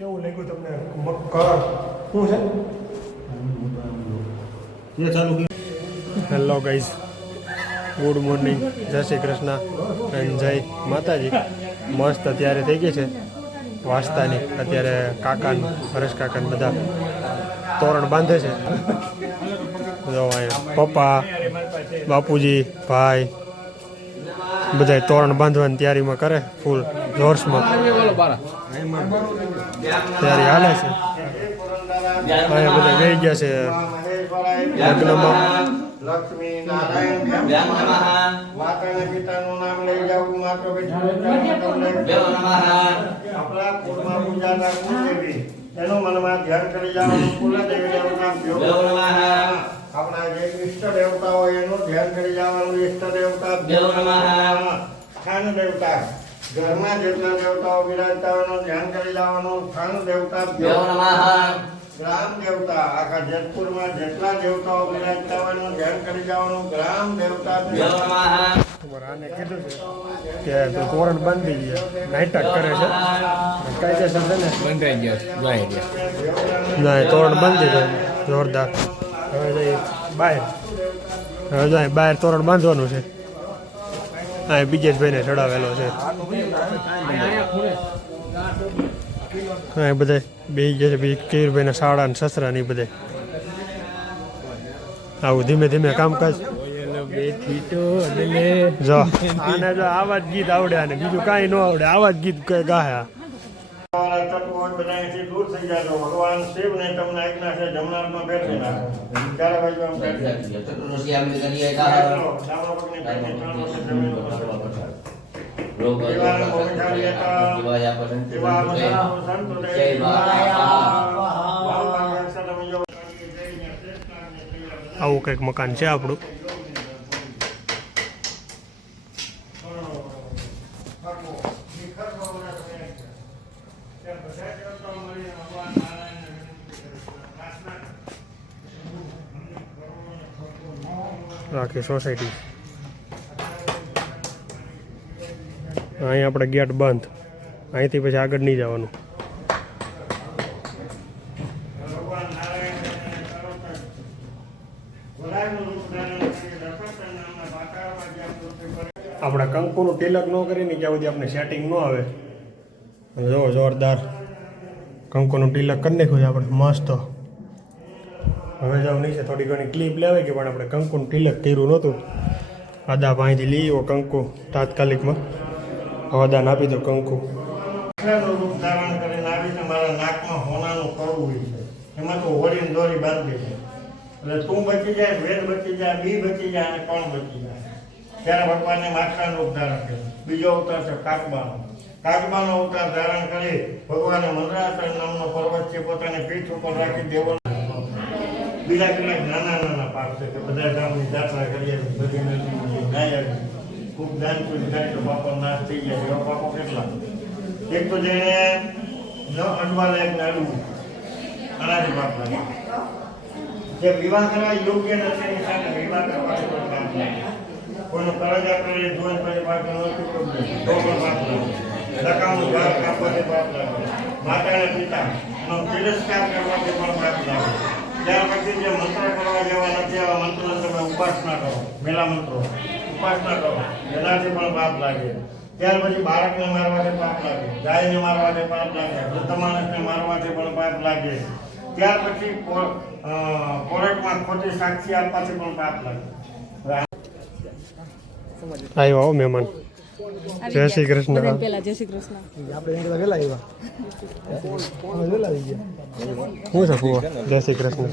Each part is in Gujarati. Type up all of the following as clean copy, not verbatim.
કેવું લાગ્યું તમને કલર શું છે ચાલુ? હેલો ગાઈઝ, ગુડ મોર્નિંગ, જય શ્રી કૃષ્ણ અને જય માતાજી. મસ્ત અત્યારે થઈ ગઈ છે વાસ્તાની. અત્યારે કાકા હરેશ કાકા બધા તોરણ બાંધે છે. જો અહીંયા પપ્પા, બાપુજી, ભાઈ બધા તોરણ બાંધવાની તૈયારીમાં કરે, ફૂલ જોશમાં તૈયારી હાલે છે. અહીંયા બધા બેસી ગયા છે લગ્નમાં. લક્ષ્મી નારાયણ માતાના પિતાનું નામ લઈ જાવું, માતા આપણા કુળમાં પૂજાતા કુળદેવી એનું મનમાં ધ્યાન કરી જવાનું. કુલદેવી દેવતા આપણા જે ઈષ્ટ દેવતા હોય એનું ધ્યાન કરી જવાનું. ઈષ્ટ દેવતા સ્થાન દેવતા ઘરમાં જેટલા દેવતાઓ વિરાજતા હોય એનું ધ્યાન કરી જવાનું. સ્થાન દેવતા ગ્રામ દેવતા આખા જેતપુરમાં જેટલા દેવતાઓ વિરાજતા હોય એનું ધ્યાન કરી જવાનું. ગ્રામ દેવતા આને કીધું છે કે તોરણ બાંધી ગયા, નાટક કરે છે કાયદેસર છે ને, બંધાઈ ગયા ના તોરણ બાંધી દે જોરદાર. હવે જઈ બહાર, હવે જાય બહાર તોરણ બાંધવાનું છે. હા, બીજે જ ભાઈને ચડાવેલો છે. હા, બધા બે ગયા છે. બીજી કેવીરભાઈના શાળા ને સસરા ને બધા આવું ધીમે ધીમે કામકાજ. જો આને જો આવા જ ગીત આવડે, આને બીજું કાંઈ ન આવડે, આવા જ ગીત ગાયા. દૂર થઈ જાજો. ભગવાન શિવ ને તમને આજ્ઞા છે જમનારમાં બેઠી નાખો. ચારે બાજુ આમ બેઠી આવું કંઈક મકાન છે આપણું. આખી સોસાયટી. અહીં આપણે ગેટ બંધ, અહીંથી પછી આગળ નહીં જવાનું. આપણે કંકુનું તિલક ન કરીને ત્યાં સુધી આપણે સેટિંગ ન આવે. જો જોરદાર કંકુનું તિલક કરી નાખ્યું છે આપણે મસ્ત. હવે જાવ નીચે થોડી ઘણી ક્લિપ લેવાય કે પણ આપણે કંકુનું તિલક કર્યું નહોતું. આદા પાણીથી લઈ એવો કંકુ તાત્કાલિકમાં હવાદાન આપી દો. કંકુ રૂપ ધારણ કરીને આવીને મારા નાકમાં હોનાનું કરવું છે. એમાં તો હોળી દોરી બાંધી છે. એટલે તું બચી જાય, વેદ બચી જાય, બી બચી જાય અને કોણ બચી જાય. ત્યારે ભગવાનને માખણ રૂપ ધારણ કર્યું. બીજો અવતાર છે કાચબાનો. કાચબાનો અવતાર ધારણ કરી ભગવાને મંદરાચલ નામનો પર્વત છે પોતાની પીઠ ઉપર રાખી દેવો. બીજા કેટલાક નાના નાના પાક છે કે બધા ગામની જાત્રા કરીએ, બધી નદી ગાય ખૂબ દાન પૂરી થાય તો પાપો નાશ થઈ જાય. એવા પાપો કેટલા? એક તો જેને ન અડવા લાયક નાડવું, આનાથી પાપ લાગે. જે વિવાહ કરવા યોગ્ય નથી એની સાથે વિવાહ કરવાથી પણ પાપ લાગે. કોઈનું કરજા કરી જોઈને પછી પાછું ન ચૂકવું તો પણ પાપ લાગે. લકામનું ઘર કાપવાથી પાપ લાગે. માતાને પિતાનો તિરસ્કાર કરવાથી પણ પાપ લાગે. ત્યાર પછી જે મંત્ર કરવા જેવા નથી એવા મંત્રો તમે ઉપાસના કરો, મેલા મંત્રો ઉપાસના કરો, એનાથી પણ પાપ લાગે. ત્યાર પછી બાળકને મારવાથી પાપ લાગે, ગાયને મારવાથી પાપ લાગે, વૃદ્ધ માણસને મારવાથી પણ પાપ લાગે. ત્યાર પછી કોર્ટમાં ખોટી સાક્ષી આપવાથી પણ પાપ લાગે. આવ્યો આવો મહેમાન. જય શ્રી કૃષ્ણ. પેલા જય શ્રી કૃષ્ણ. આપણે વેલા આવ્યા. વેલા આવી ગયા. હું છે ફુવા? જય શ્રી કૃષ્ણ.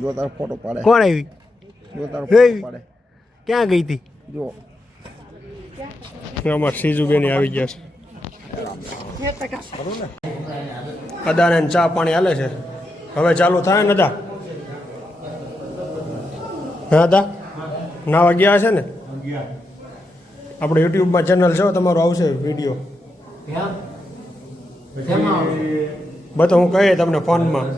જો તારો ફોટો પાડે. કોણ આવી? જો તારો ફોટો પાડે. ક્યાં ગઈ હતી? જો અમાર સીજુબેન આવી ગયા છે. અદાને ચા પાણી હાલે છે. હવે ચાલુ થાય ને અદા? હા અદા નાવા ગયા છે ને? આપણે યુટ્યુબમાં ચેનલ છે, તમારું આવશે વિડીયો. બતા હું કહી તમને ફોનમાં,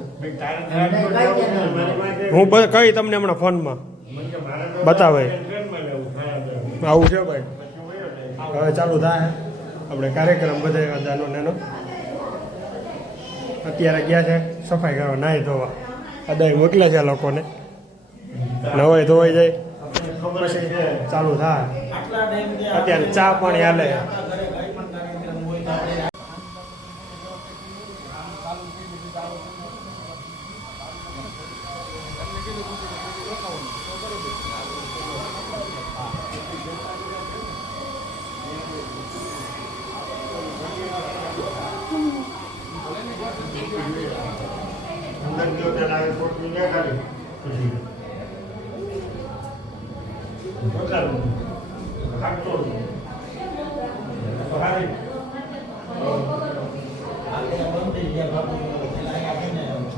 હું કહી તમને હમણાં ફોનમાં બતાવે. આવું છે ભાઈ. હવે ચાલુ થાય આપણે કાર્યક્રમ બધે નાનો નાનો અત્યારે ગયા છે સફાઈ કરવા નાહી ધોવા અદાય મોકલે છે લોકોને નવાઈ ધોવાઈ જાય પછી ચાલુ થાય અત્યારે ચા પાણી હાલે અંદર ગયો ત્યારે આવી પોટલી ન ખાલી પછી બગાડું ખાટો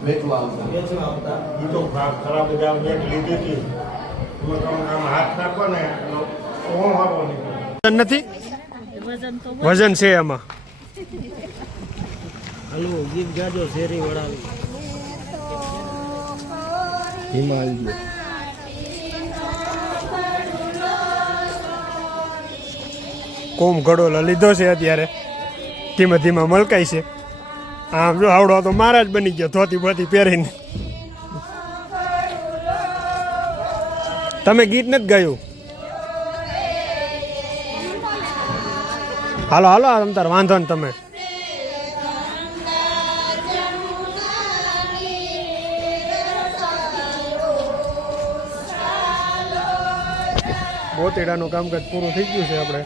એ તો ખરાબ બધા એક લીધી હતી હાથ નાખો ને સારો નીકળે નથી વજન છે એમાં હલો ગીત ગાજો શેરી વડાવી હિમાલય કોમ ઘડો લીધો છે અત્યારે ધીમે ધીમે મલકાય છે આમ જો આવડો તો મારા જ બની ગયો ધોતી બોતી પહેરીને તમે ગીત નથી ગાયું હાલો હાલો તમ તાર વાંધો ને તમે ગોતીડાનું કામકાજ પૂરું થઈ ગયું છે આપણે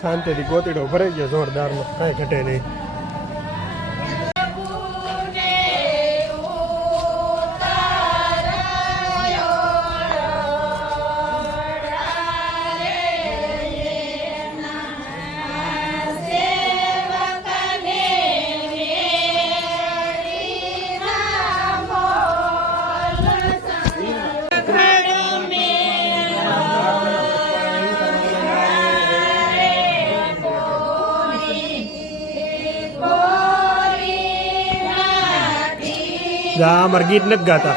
શાંતિથી ગોતીડો ભરાઈ ગયો જોરદારનો કાંઈ ઘટે નહીં અમારે ગીત નથી ગાતા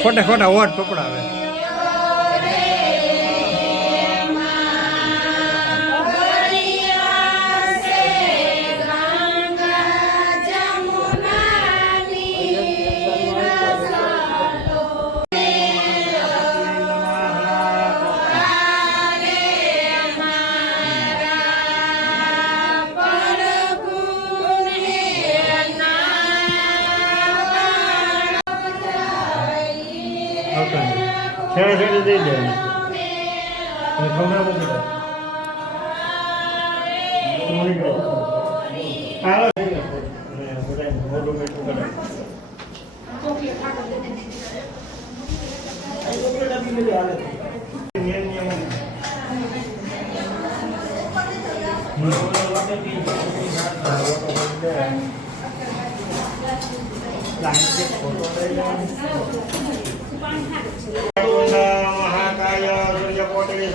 ખોટા ખોટા વોટ પકડાવે છેડે છેડે દઈ દે ખબર મોટું મીઠું કરે મહાકાય સૂર્યકોટની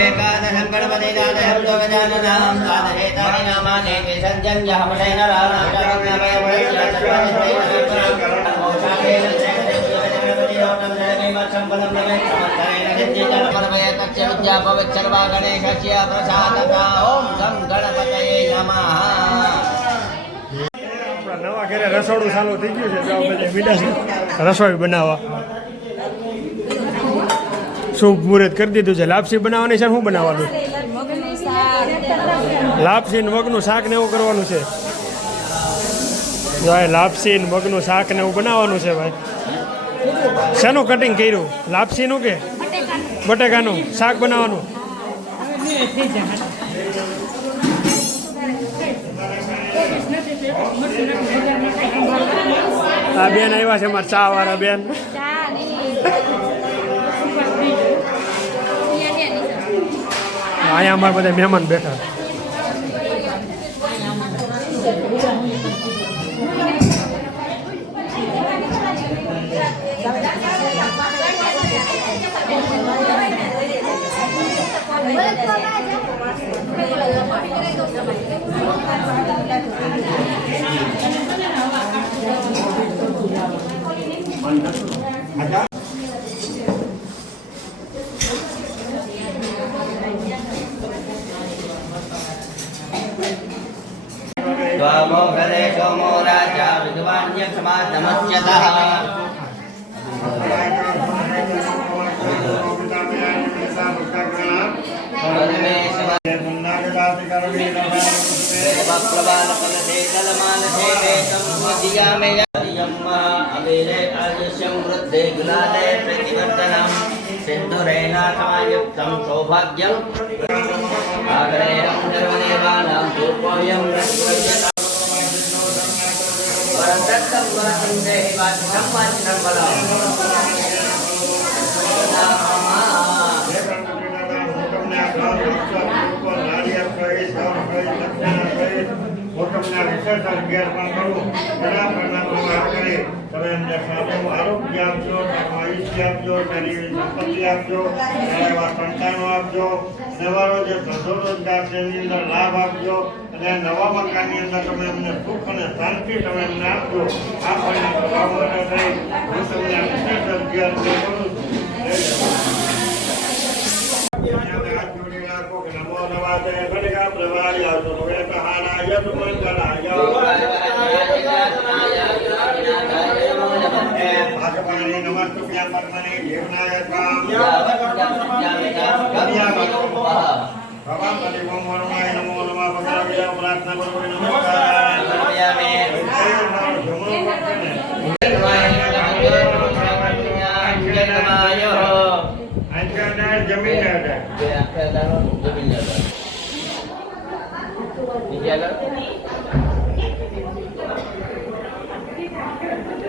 एकादशं गणपति दादहं गजाननं साधयेतानि नामानि विसर्जन् यहमटेन गणेशस्य प्रसादता ओम गं गणपतये नमः નવા ઘરે રસોડું ચાલુ થઈ ગયું છે તો બધા મીઠા રસોઈ બનાવવા શું મુહૂર્ત કરી દીધું છે લાપસી બનાવવાની છે શું બનાવવાનું લાપસી ને મગનું શાક ને એવું કરવાનું છે ભાઈ લાપસી ને મગનું શાક ને એવું બનાવવાનું છે ભાઈ શેનું કટિંગ કર્યું લાપસીનું કે બટેકાનું શાક બનાવવાનું આ બેન આવ્યા છે અમારા ચા વાળા બેન અહીંયા અમારા બધા મહેમાન બેઠા त्वमोघरे सोमो राजा विद्वान्यक्षमादमस्यतः सिंधुरेनाथमायुक्तं सौभाग्यं आग्रेयं सर्वदेवानां पूर्वोऽयं वरं दत्तं वरं देहि वाचिनं वाचिनं बलं મોટમના વિશેષ અભ્યાસ પણ કરું ઘણા પ્રમાણમાં કરે તમે એમને સારું આરોગ્ય આપજો આયુષ્ય આપજો સારી સંપત્તિ આપજો સારા એવા સંતાનો આપજો નવાનો જે ધંધો રોજગાર છે એની અંદર લાભ આપજો અને નવા મકાનની અંદર તમે એમને સુખ અને શાંતિ તમે એમને આપજો આ પણ કરવા માટે થઈ હું તમને વિશેષ અભ્યાસ કરું છું હાથ જોડી રાખો કે નમો નવાદે ઘડિકા પ્રવારી આવતો હવે કહાનાય મંગલાય ભાગવાણી નમસ્તુભ્યામ પદ્મને જીવનાય કામ ભગવાન પતિ ઓમ વરુણાય નમો નમઃ ભગવાન પ્રાર્થના કરો નમસ્કાર જમીન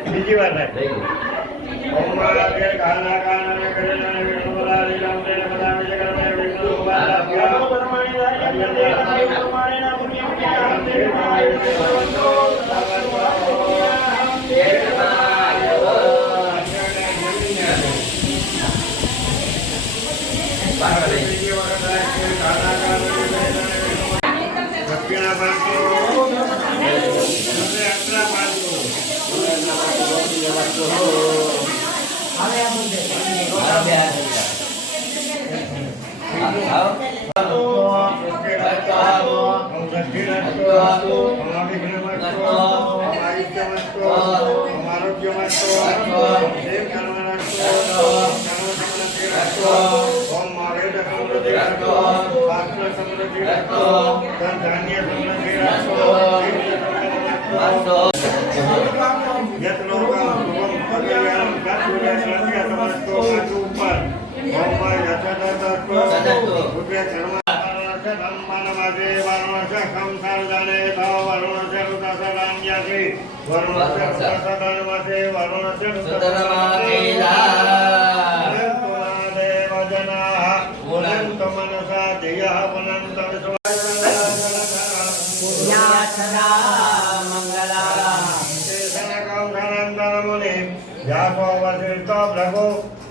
બીજી વાત દક્ષિણા બાજુ યાત્રા બાજુ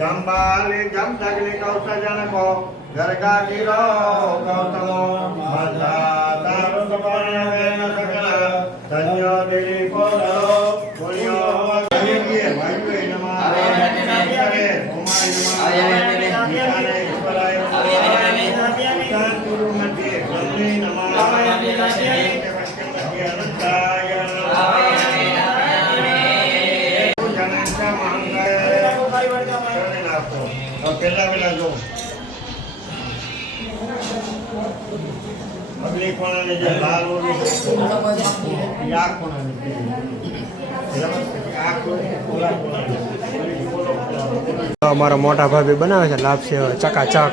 जम्बाली जम दगली कौशजन को गर्गा गिरो गौतमो मल्ला तारु सपना वेन सकला संयो दिली पोलो बोलियो हमारे किए भाई को नमः आवे करे ओमाय नमः आवे निशाने ईश्वराय उतान गुरु मध्य ब्रह्मे नमः आवे निशाने के वचन मध्य अनंताय आवे जनता मंगल પેલા પેલા જો અગલી કોણાને જે લાલ ઓલી આ કોણાને અમારા મોટા ભાભી બનાવે છે લાપસી ચકાચક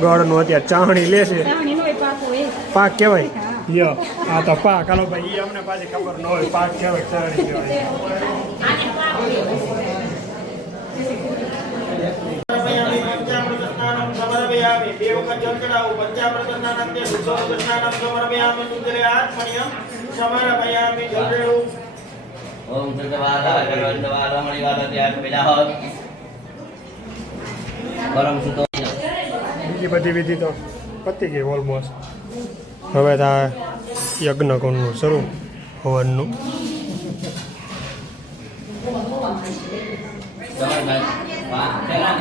ગોળનું અત્યારે ચાહણી લે છે પાક કહેવાય લ્યો આ તો પાક હાલો ભાઈ અમને પાછી ખબર ન હોય પાક કહેવાય ચાહણી કહેવાય સમર્પયામિ પંચામૃત સ્નાનમ સમર્પયામિ બે વખત જળ ચડાવું પંચામૃત સ્નાનમ તે શુદ્ધ સ્નાનમ સમર્પયામિ શુદ્ધરે આત્મન્યમ સમર્પયામિ જળરેવું ઓમ શુદ્ધવાદા જગવંતવાદા મણિવાદા ત્યાગ વિદાહત પરમ શુદ્ધ બીજી બધી વિધિ તો પતી ગઈ ઓલમોસ્ટ. હવે આ યજ્ઞ કુંડનું શરૂ હવનનું.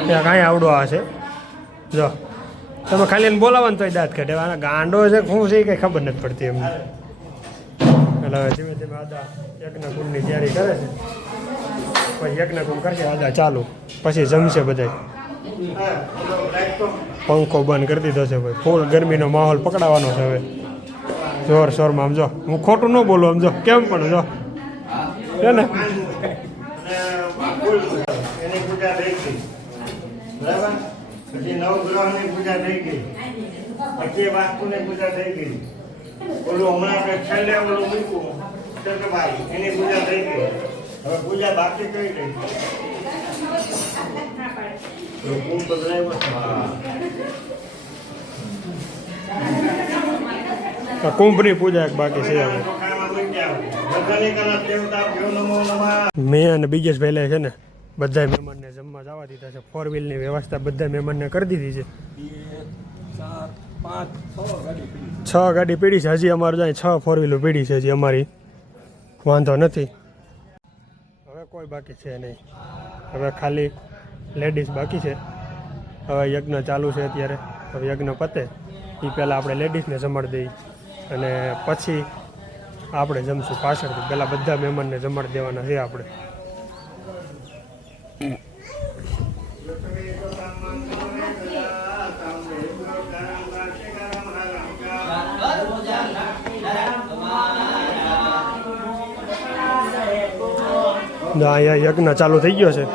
ત્યાં કાંઈ આવડો આ છે જો તમે ખાલી એને બોલાવો ને તોય દાંત કાઢે. આના ગાંડો છે શું છે એ કંઈ ખબર નથી પડતી એમને. એટલે હવે ધીમે ધીમે આદા યજ્ઞ કુંડની તૈયારી કરે છે. પછી યજ્ઞ કુંડ કરશે આદા ચાલુ, પછી જમશે બધા. પંખો બંધ કરી દીધો છે ભાઈ. ફૂલ ગરમીનો માહોલ પકડાવાનો છે હવે જોર શોરમાં. આમ જો હું ખોટું ન બોલું આમ જો કેમ પણ જો છે ને. એની પૂજા થઈ ગઈ બરાબર. પછી નવગ્રહની પૂજા થઈ ગઈ, પછી વાસ્તુની પૂજા થઈ ગઈ. ઓલું હમણાં આપણે છેલ્લે ઓલું મૂક્યું ચક્રબાઈ એની પૂજા થઈ ગઈ. હવે પૂજા બાકી કઈ ગઈ કુંભ બદલાય. કુંભની પૂજા એક બાકી છે હવે. મેં અને બીજેશ ભાઈ છે ને બધા મહેમાનને જમવા જવા દીધા છે. 4 વ્હીલની વ્યવસ્થા બધા મહેમાનને કરી દીધી છે. 6 ગાડી પીડી છે હજી અમારે જાય. 6 4 વ્હીલો પીડી છે હજી અમારી. વાંધો નથી. હવે કોઈ બાકી છે નહીં. હવે ખાલી લેડીઝ બાકી છે. હવે યજ્ઞ ચાલુ છે અત્યારે. હવે યજ્ઞ પતે એ પહેલાં આપણે લેડીઝને જમાડી દઈએ અને પછી આપણે જમશું પાછળથી. પહેલાં બધા મહેમાનને જમાડી દેવાના છે આપણે. અહીંયા યજ્ઞ ચાલુ થઈ ગયો છે.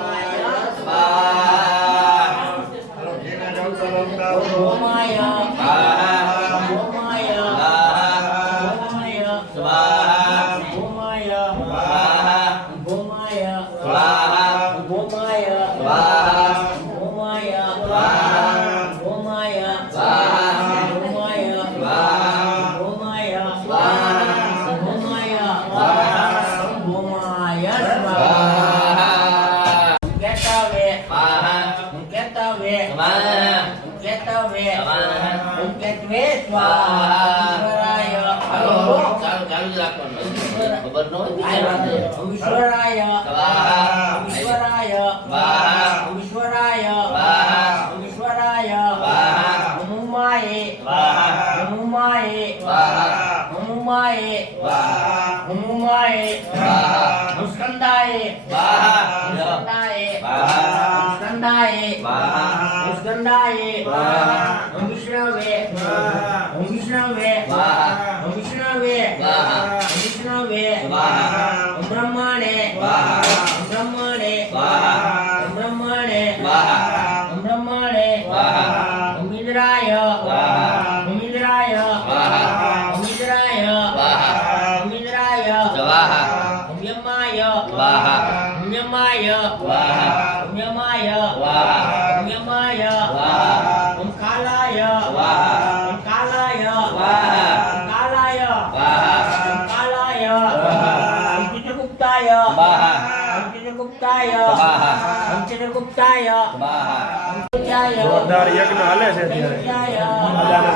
જોરદાર યજ્ઞ હાલે છે અત્યારે.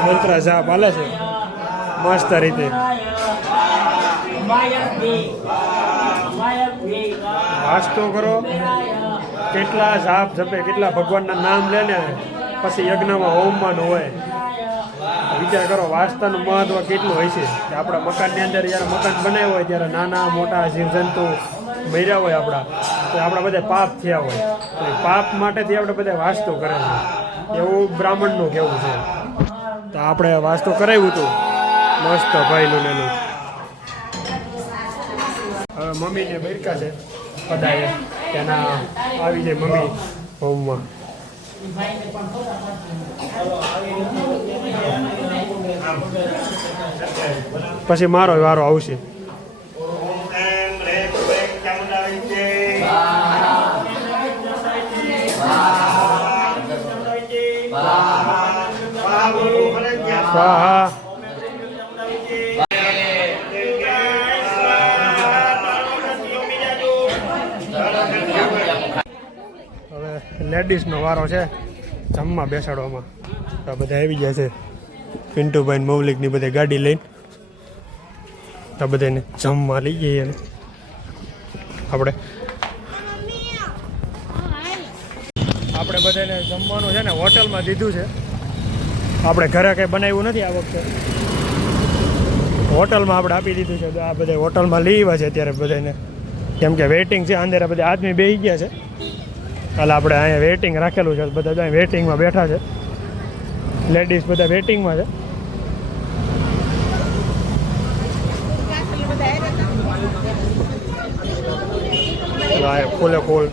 મંત્ર જાપ હાલે છે મસ્ત રીતે. વાસ્તો કરો, કેટલા જાપ જપે, કેટલા ભગવાનના નામ લે ને પછી યજ્ઞમાં હોમવાનું હોય. વિચાર કરો વાસ્તાનું મહત્વ કેટલું હોય છે. કે આપણા મકાનની અંદર જ્યારે મકાન બનાવ્યું હોય ત્યારે નાના મોટા જીવજંતુ મર્યા હોય આપણા, તો આપણા બધા પાપ થયા હોય. તો એ પાપ માટેથી આપણે બધા વાસ્તુ કરે છે એવું બ્રાહ્મણનું કહેવું છે. તો આપણે વાસ્તુ કરાવ્યું હતું મસ્ત ભાઈનું એનું. હવે મમ્મીને બેરકા છે પદાએ તેના આવી જાય મમ્મી હોમમાં. પછી મારો વારો આવશે. સ્વાહા. હવે લેડીઝનો વારો છે જમવા બેસાડવામાં. તો બધા આવી ગયા છે પિન્ટુભાઈ મૌલિકની બધા ગાડી લઈને. તો બધાને જમવા લઈ જઈએ અને આપણે બધાને જમવાનું છે ને હોટલમાં દીધું છે. આપણે ઘરે કંઈ બનાવ્યું નથી આ વખતે, હોટલમાં આપણે આપી દીધું છે. આ બધા હોટલમાં લઈ આવ્યા છે અત્યારે બધાને, કેમ કે વેઇટિંગ છે. અંદર બધા આદમી બેસી ગયા છે, એટલે આપણે અહીંયા વેઇટિંગ રાખેલું છે. બધા અહીં વેઇટિંગમાં બેઠા છે, લેડીઝ બધા વેઇટિંગમાં છે. ફૂલે ફૂલ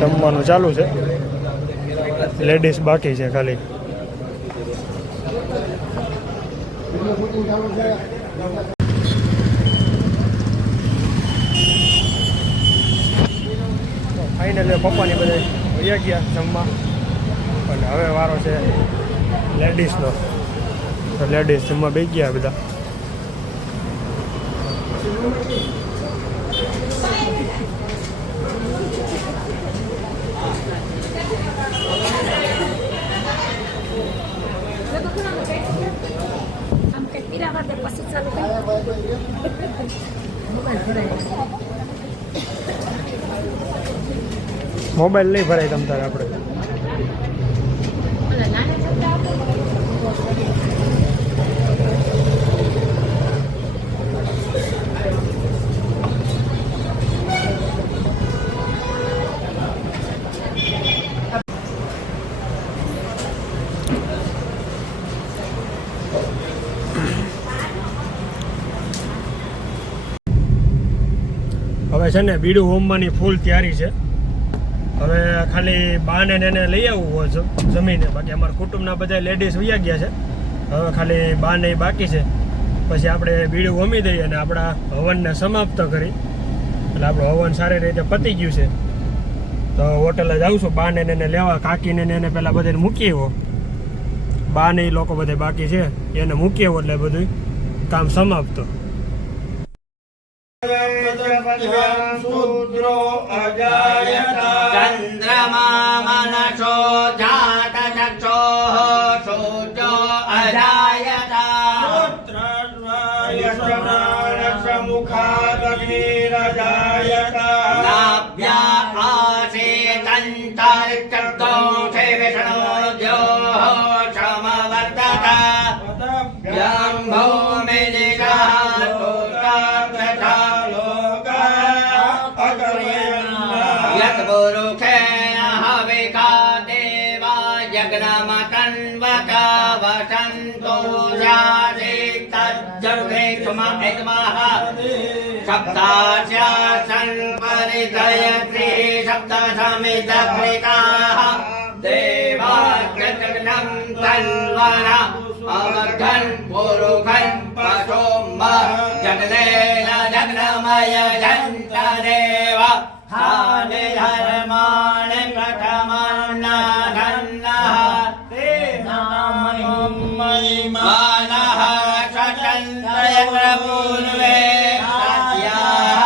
જમવાનું ચાલુ છે, લેડીઝ બાકી છે ખાલી. ફાઇનલી પપ્પાની બધા વયા ગયા જમવા, અને હવે વારો છે લેડીઝનો. તો લેડીઝ જમવા બેસી ગયા બધા. મોબાઈલ નહીં ભરાય તમ તારે આપણે. હવે છે ને બીડું હોમવાની ફૂલ તૈયારી છે. હવે ખાલી બાને એને લઈ આવવું હોય છે જમીને. બાકી અમારા કુટુંબના બધા લેડીઝ વયા ગયા છે. હવે ખાલી બાને બાકી છે. પછી આપણે બીડું હોમી દઈએ અને આપણા હવનને સમાપ્ત કરી, એટલે આપણું હવન સારી રીતે પતી ગયું છે. તો હોટલે જ આવશું બાને એને લેવા. કાકીને એને પહેલાં બધાને મૂકી આવ્યો. બાને એ લોકો બધા બાકી છે એને મૂકી આવ્યો, એટલે બધું કામ સમાપ્ત. ચંદ્રમા મનસો જાત ચક્ષોઃ સૂર્યો અજાયતા નાભ્યા આસેતંતર્ચક્તો સે વિષ્ણોર્યોઃ સમવર્તતા યં ભૌમે પુરુષેણ હવિકા દેવા યજ્ઞમતન્વકા વસંતો જાસે તજ્જગ્રે સુમહિતમઃ સપ્તાસ્યાસન પરિધયત્રી સપ્તસમિતક્રિકાઃ દેવાગ્રજ્ઞં તન્વના અવર્ધન પુરુષં પશોમ જગલેન જગ્નમય જંતરેવ હાને ધર્માણે પ્રથમન્નઃ તે નામહિમાનઃ સ્વતંત્રયત્ર પૂર્વે સત્યાઃ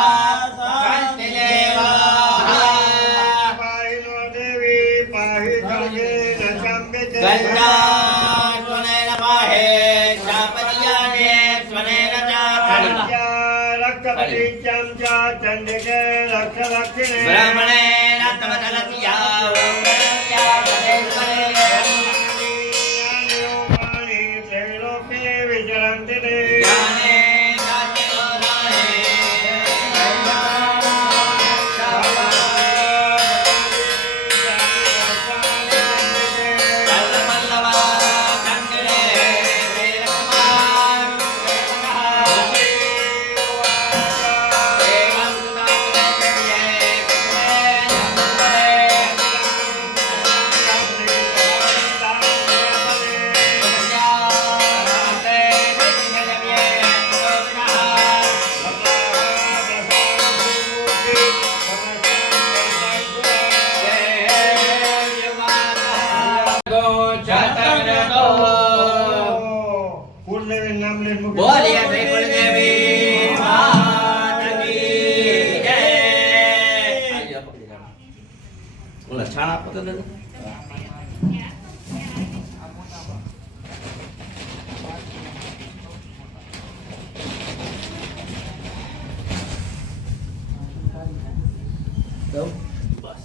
સંતિદેવાઃ પાહિનો દેવી પાહિ સર્જેન સંવિતે ગંગા સ્વનેન પાહે ચાપરિયાને સ્વનેન ચાપરિયા રક્તપતિચ્યં ચ ચંડિકે રક્ષલક્ષિણે બ્રહ્મણેન તમતલસ્યા ઓમ નમસ્યા ત્રૈલોકે વિચરન્તિ તે ચતરતો કુળદેવી નામ લઈને મૂકી બોલીએ શ્રી કુળદેવી માત કી જય. આલ્યો પકડી લો. ઓલા છાણા પકડ દે. બસ.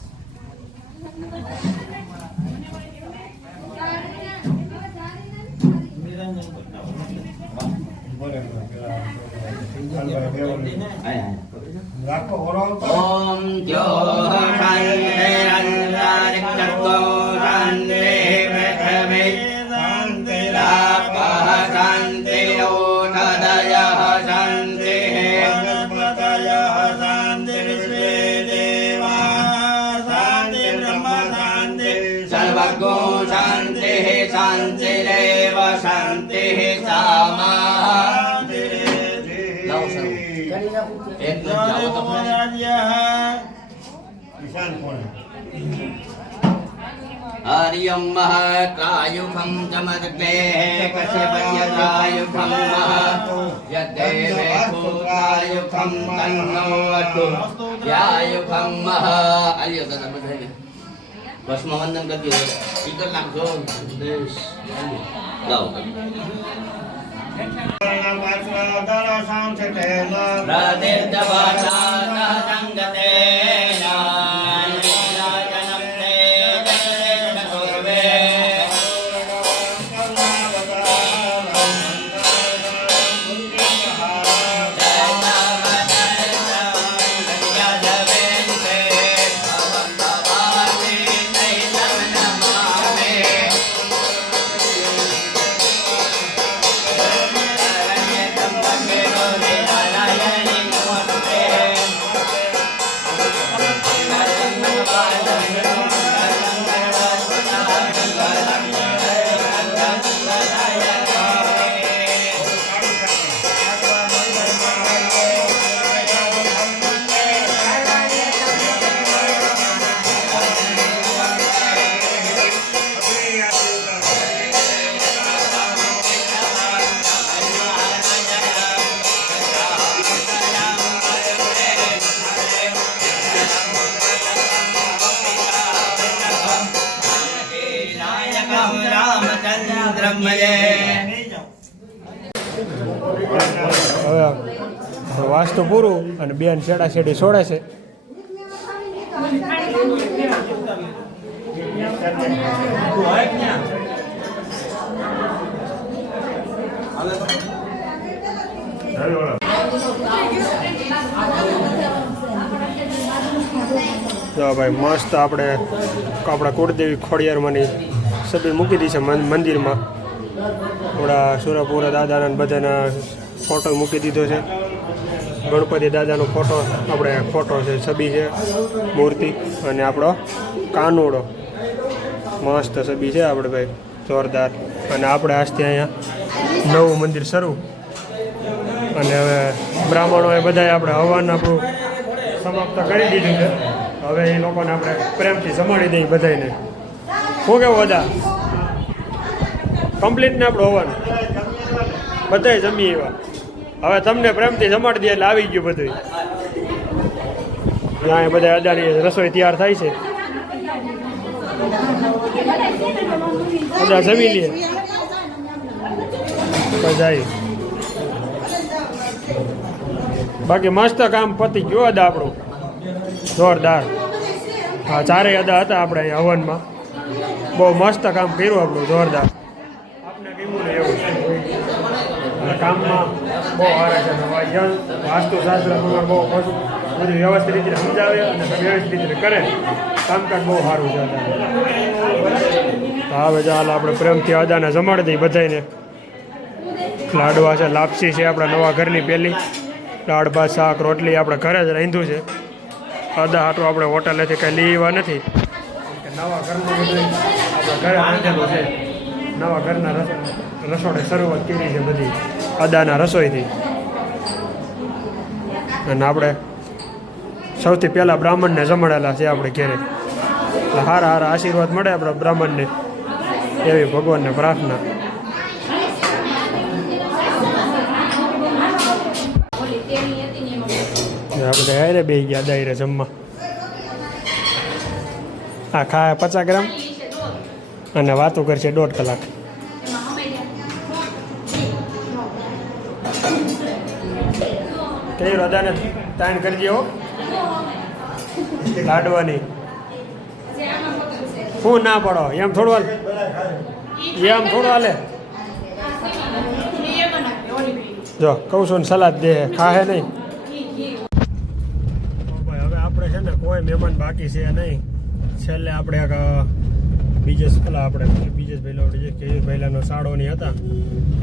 રાખો ઓળો ઓમ જ્યોઃ શાંતિરંતરિક્ષકો શાંતિર્બ્રહ્મે શાંતિરાપઃ શાંતિરોષધયઃ શાંતિઃ ગણપતયઃ શાંતિર્વિશ્વે દેવાઃ શાંતિર્બ્રહ્મ શાંતિઃ સર્વગો શાંતિઃ શાંતિરેવ શાંતિઃ સામા. લાવો સર. એક મિનિટ લાવો તો ખરી. ઈશાન કોણ हरियं महत्रायुखं चमद्ग्लेः कश्यपयत्रायुखं मह यद्देवे पुत्रायुखं तन्नो अस्तु यायुखं मह. आलियो दादा बधाई बसમાં વંદન કરી દો. સ્પીકર નાખજો. દેશ લાવો. પ્રતિર્દભાષા સંગતેના હવે વાસ્તુ પૂરું અને બેન છેડા છેડી છોડે છે. જો ભાઈ મસ્ત આપણે આપણા કુળદેવી ખોડિયારમાંની સભી મૂકી દી છે મંદિરમાં. થોડા સુરાપુરા દાદાના ને બધાના ફોટો મૂકી દીધો છે. ગણપતિ દાદાનો ફોટો છે, છબી છે, મૂર્તિ અને આપણો કાનુડો મસ્ત છબી છે આપણે ભાઈ જોરદાર. અને આપણે આજથી અહીંયા નવું મંદિર શરૂ. અને હવે બ્રાહ્મણોએ બધાએ આપણે હવન આપણું સમાપ્ત કરી દીધું છે. હવે એ લોકોને આપણે પ્રેમથી જમાડી દઈએ બધાને. શું કેવું બધા કમ્પ્લીટ ને આપણું હવન બધાય જમી એવા. હવે તમને પ્રેમથી જમાડી દે એટલે આવી ગયું બધું. ત્યાં બધા અદાની રસોઈ તૈયાર થાય છે. બધા જમી લે જાય. બાકી મસ્ત કામ પતી ગયું અદા આપણું જોરદાર. હા, ચારેય અદા હતા આપણે અહીંયા હવનમાં. બહુ મસ્ત કામ કર્યું આપણું જોરદાર. આપને કેવું ને એવું કામમાં બહુ સારા છે. વાસ્તુશાસ્ત્ર પ્રમાણે બહુ બધું વ્યવસ્થિત રીતે સમજાવે અને વ્યવસ્થિત રીતે કરે. કામકાજ બહુ સારું છે. હવે ચાલ આપણે પ્રેમથી અદાને જમાડી દઈએ બધાને. લાડવા છે, લાપસી છે, આપણા નવા ઘરની પહેલી દાળ ભાત શાક રોટલી આપણે ઘરે જ રાંધ્યું છે. અદા હાટું આપણે હોટલેથી કંઈ લેવા નથી. નવા ઘરનું બધું આપણે ઘરે રાંધેલું છે. નવા ઘરના રસોડે શરૂઆત કરી છે બધી અદાના રસોઈથી. અને આપણે સૌથી પહેલાં બ્રાહ્મણને જમાડેલા છે આપણે ઘેરે. એટલે સારા સારા આશીર્વાદ મળે આપણે બ્રાહ્મણને. એવી ભગવાનને પ્રાર્થના. આપણે હારે બે ગયા દાયરે જમવા. આ ખાય 50 ગ્રામ અને વાતો કરશે 1.5 કલાક. કઈ રદાને તાણ કરજે હો લાડવાની. હું ના પડો એમ થોડું હાલે, એમ થોડું હાલે. જો કહું છું ને સલાદ દે ખાહે નહીં. હવે આપણે છે ને કોઈ મહેમાન બાકી છે નહીં. છેલ્લે આપણે એક બીજેશ ભાઈલાનો સાડોની હતા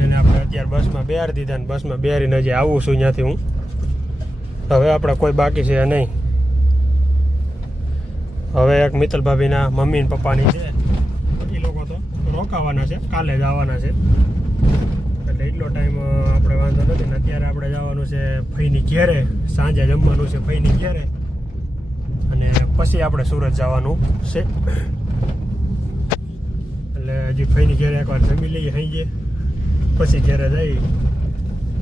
એને આપણે અત્યારે બસમાં બેહારી દીધા ને બસમાં બેહારીને હજી આવું છું ત્યાંથી હું. હવે આપણે કોઈ બાકી છે નહીં. હવે એક મિત્તલ ભાભીના મમ્મી ને પપ્પાની છે એ લોકો તો રોકાવાના છે, કાલે જ આવવાના છે એટલે એટલો ટાઈમ આપણે વાંધો નથી ને. અત્યારે આપણે જવાનું છે ફઈની ઘેરે, સાંજે જમવાનું છે ફઈની ઘેરે અને પછી આપણે સુરત જવાનું છે. એટલે હજી ફઈની ઘેરે એકવાર જમી લઈએ સાંજે પછી ઘેરે જઈ.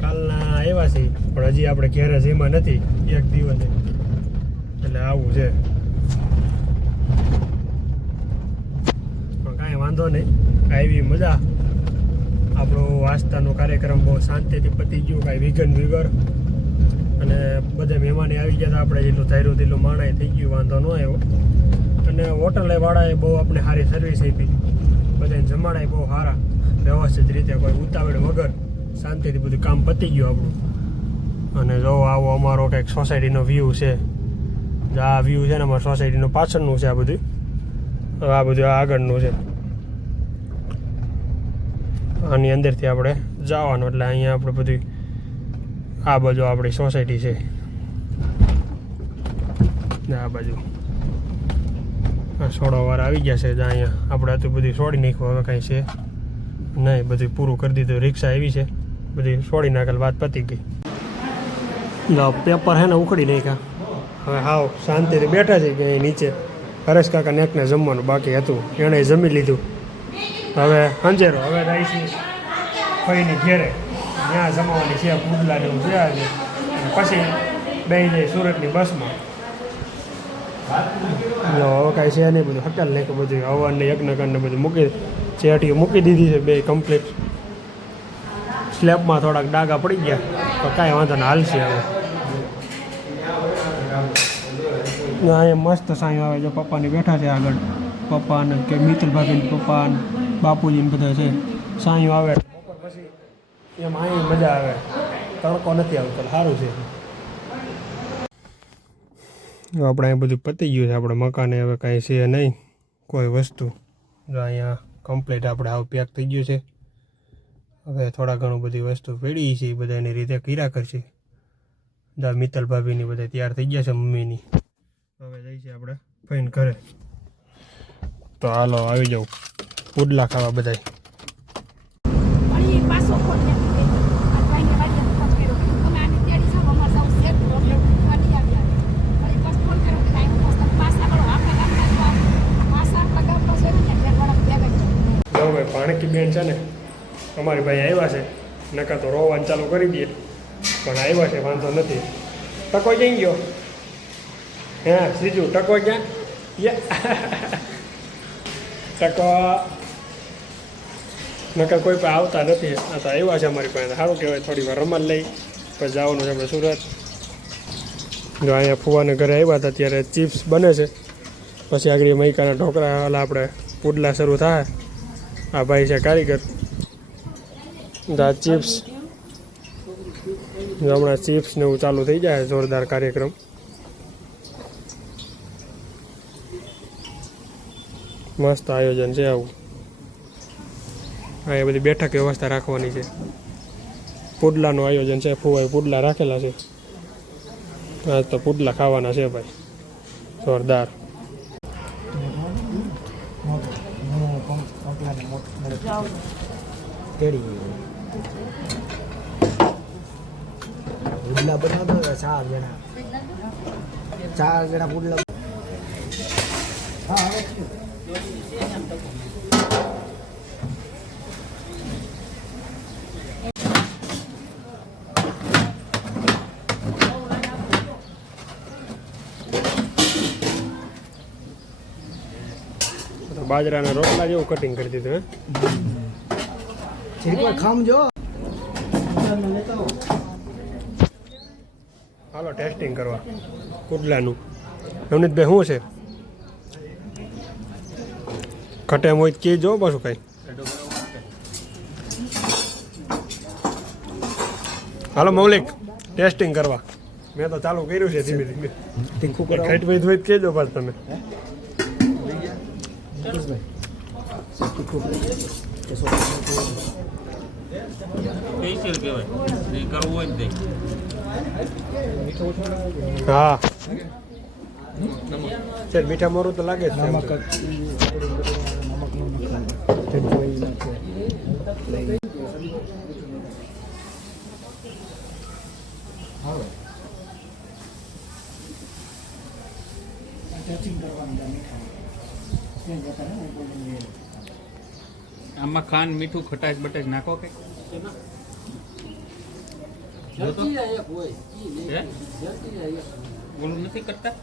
કાલના આવ્યા છે પણ હજી આપણે ઘેરે જમ્યા નથી એક દિવસે એટલે આવું છે. કાંઈ વાંધો નહીં, આવી મજા. આપણો વાસ્તાનો કાર્યક્રમ બહુ શાંતિથી પતી ગયો, કાંઈ વિઘન વગર. અને બધા મહેમાને આવી ગયા હતા, આપણે જેટલું ધાર્યું તેટલું માણાય થઈ ગયું, વાંધો ન આવ્યો. અને હોટલવાળાએ બહુ આપણે સારી સર્વિસ આપી, બધાને જમાડાય બહુ સારા વ્યવસ્થિત રીતે, કોઈ ઉતાવળ વગર શાંતિથી બધું કામ પતી ગયું આપણું. અને જો આવો અમારો કંઈક સોસાયટીનો વ્યૂ છે. આ વ્યૂ છે ને અમારા સોસાયટીનું પાછળનું છે. આ બધું આગળનું છે. આની અંદરથી આપણે જવાનું એટલે અહીંયા આપણે બધું આ બાજુ આપણી સોસાયટી છે ને આ બાજુ આ છોડવાવાળા આવી ગયા છે. અહીંયા આપણે હતું બધું છોડી નાખ્યું, હવે કાંઈ છે નહીં, બધું પૂરું કરી દીધું. રિક્ષા આવી છે, બધી છોડી નાખેલ, વાત પતી ગઈ. પેપર હે ને ઉખડી નાખ્યા. હવે હાવ શાંતિથી બેઠા છે કે નીચે હરેશ કાકા નેકને જમવાનું બાકી હતું, એણે જમી લીધું. હવે અંજેરો હવે જાય છે ફઈની ઘેરે, ત્યાં જમવાની છે પુડલા ને એવું છે આજે. પછી બેસી જાય સુરતની બસમાં. હવે કાંઈ છે નહીં, બધું હકેલ નાખ્યું, બધું હવાને યજ્ઞકરને બધું મૂકી ચેટીઓ મૂકી દીધી છે બે કમ્પ્લીટ. સ્લેબમાં થોડાક ડાઘા પડી ગયા તો કાંઈ વાંધો ને હાલશે. હવે અહીંયા મસ્ત સાંઈ આવે છે, પપ્પાની બેઠા છે આગળ, પપ્પા ને કે મિત્તલ ભાભી પપ્પા ને બાપુજી ને બધા છે. સાંઈઓ આવે પછી એમ અહીં મજા આવે, તડકો નથી આવતો, સારું છે. આપણે અહીં બધું પતી ગયું છે, આપણે મકાને હવે કાંઈ છે નહીં કોઈ વસ્તુ. જો અહીંયા કમ્પ્લીટ આપણે આવું પેક થઈ ગયું છે. હવે થોડા ઘણું બધી વસ્તુ પડી છે, એ બધા એની રીતે કર્યા કરશે. મિત્તલ ભાભીની બધા તૈયાર થઈ ગયા છે મમ્મીની. હવે જઈ છે આપણે ફઈને ઘરે. તો હાલો આવી જાઉં પુડલા ખાવા બધાય. ભાણકી બેન છે ને અમારી ભાઈ આવ્યા છે, નકા તો રોવાનું ચાલુ કરી દઈએ પણ આવ્યા છે, વાંધો નથી. ટકો ક્યાં ગયો? હે શ્રીજુ ટકો ક્યાં? ટકો નકર કોઈ પણ આવતા નથી. આ તો આવ્યા છે અમારી પાસે, સારું કહેવાય. થોડી વાર રમત લઈ પછી જવાનું છે આપણે સુરત. જો અહીંયા ફુવાને ઘરે આવ્યા હતા ત્યારે ચિપ્સ બને છે, પછી આગળ મૈકાના ઢોકળા વાળા આપણે પુડલા શરૂ થાય. આ ભાઈ છે કારીગર. આ ચિપ્સ હમણાં ચિપ્સ ને એવું ચાલુ થઈ જાય, જોરદાર કાર્યક્રમ. મસ્ત આયોજન છે આવું. અહીંયા બધી બેઠક વ્યવસ્થા રાખવાની છે. પુડલાનું આયોજન છે, ફુવાઈ પુડલા રાખેલા છે. આજ તો પુડલા ખાવાના છે ભાઈ, જોરદાર. પુડલા બનાવતો 4 જણા પુડલા. તો બાજરાના રોટલા જેવું કટિંગ કરી દીધું હે એક વાર ખામજો હાલો ટેસ્ટિંગ કરવા કુડલાનું નવનીતભાઈ શું છે ખટે એમ હોય તો કહેજો પાછું કાંઈ હાલો મૌલિક ટેસ્ટિંગ કરવા મેં તો ચાલુ કર્યું છે ધીમે ધીમે તીખું ખટ વૈદ હોય તો કહેજો પાછું તમે સ્પેશિયલ કહેવાય જે કરવું હોય ને તે હા ચાલ મીઠા મોરું તો લાગે જ છે એમ નમક તો. આમાં ખાંડ મીઠું ખટાશ બટાશ નાખો કે ઓલું નથી કરતા